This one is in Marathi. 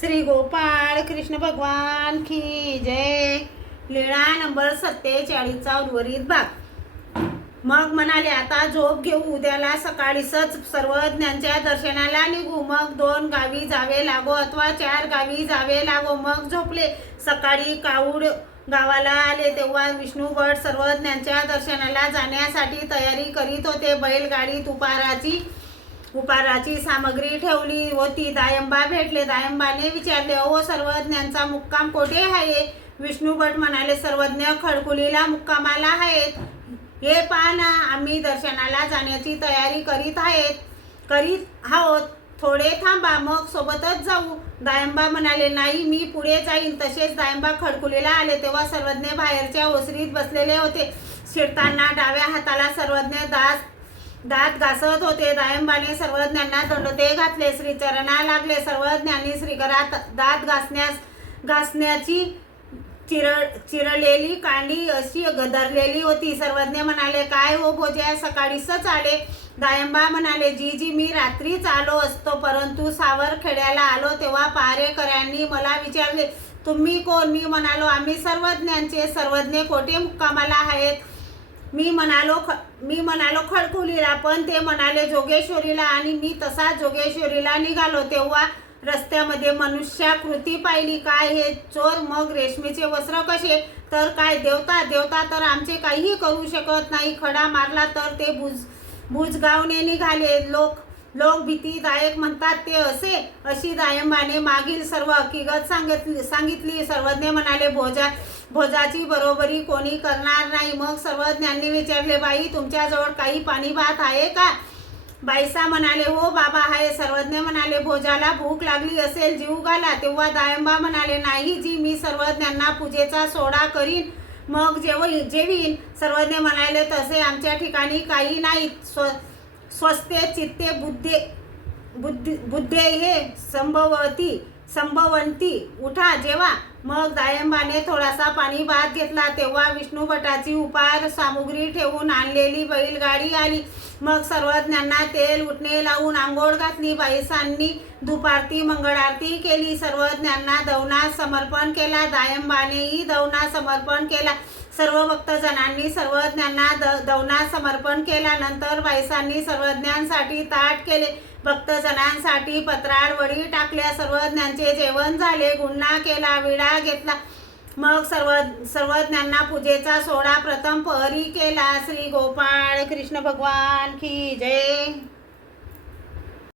श्री गोपाळ कृष्ण भगवान की जय. लीळा नंबर 47चा उर्वरित भाग. मग म्हणाले, आता झोप घेऊ, उद्याला सकाळीच सर्वज्ञांच्या दर्शनाला निघू. मग 2 गावी जावे लागो अथवा 4 गावी जावे लागो. मग झोपले. सकाळी काऊड गावाला आले तेव्हा विष्णू भट सर्वज्ञांच्या दर्शनाला जाण्यासाठी तयारी करीत होते. बैलगाडीत उपाराची सामग्री ठेवली होती. दायंबा भेटले. दायंबाने विचारले, अहो सर्वज्ञांचा मुक्काम कोठे आहे? विष्णू भट म्हणाले, सर्वज्ञ खडकुलीला मुक्कामाला आहेत. हे पहा ना, आम्ही दर्शनाला जाण्याची तयारी करीत आहोत. थोडे थांबा, मग सोबतच जाऊ. दायंबा म्हणाले, नाही, मी पुढे जाईन. तसेच दायंबा खडकुलीला आले तेव्हा सर्वज्ञ बाहेरच्या ओसरीत बसलेले होते. शिरताना डाव्या हाताला सर्वज्ञ दात घासत होते. दायंबाने सर्वज्ञांना दंडोते घातले. श्रीचरणा लागले. सर्वज्ञांनी श्रीकरात दात घासण्याची चिरलेली कांडी अशी गदरलेली होती. सर्वज्ञ म्हणाले, काय हो भोज्या, सकाळीच आले? दायंबा म्हणाले, जी मी रात्रीच आलो असतो, परंतु सावरखेड्याला आलो तेव्हा पहारेकऱ्यांनी मला विचारले, तुम्ही कोण? मी म्हणालो, आम्ही सर्वज्ञांचे. सर्वज्ञ कोठे मुक्कामाला आहेत? मी म्हणालो खडकुलीला. पण ते म्हणाले जोगेश्वरीला, आणि मी तसा जोगेश्वरीला निघालो. तेव्हा रस्त्यामध्ये मनुष्याकृती पाहिली. काय हे चोर? मग रेशमीचे वस्त्र कसे? तर काय देवता तर आमचे काहीही करू शकत नाही. खडा मारला तर ते बुजगावने निघाले. लोक भीतीदायक म्हणतात ते अशी दायंबाने मागील सर्व हकीकत सांगितली. सर्वज्ञ म्हणाले, भोजाची बरोबरी कोणी करणार नाही. मग सर्वज्ञांनी विचारले, बाई, तुमच्याजवळ काही पाणी भात आहे का? बाईसा म्हणाले, हो बाबा आहे. सर्वज्ञ म्हणाले, भोजाला भूक लागली असेल, जीव घाला. तेव्हा दायंबा म्हणाले, नाही जी, मी सर्वज्ञांना पूजेचा सोडा करीन, मग जेवीन. सर्वज्ञ म्हणाले, तसे आमच्या ठिकाणी काही नाही. स्वस्ते चित्ते बुद्धे हे संभवंती, उठा जेवा. मग दायंबाने थोडासा पाणी भात घेतला. तेव्हा विष्णू भटाची उपार सामुग्री ठेवून आणलेली बैलगाडी आली. मग सर्वज्ञांना तेल उठणे लावून आंघोळ घातली. बाईसांनी धूपारती मंगळारती केली. सर्वज्ञांना दवनास समर्पण केला. दायंबानेही दवनास समर्पण केला. सर्व भक्तजनांनी सर्वज्ञांना दवनास समर्पण केला. नंतर बाईसांनी सर्वज्ञांसाठी ताट केले. भक्तजनांसाठी पत्राड वडी टाकल्या. सर्वज्ञांचे जेवण झाले. गुन्हा केला. विडा घेतला. मग सर्वज्ञांना पूजेचा सोडा प्रथम पहरी केला. श्री गोपाळ कृष्ण भगवान की जय.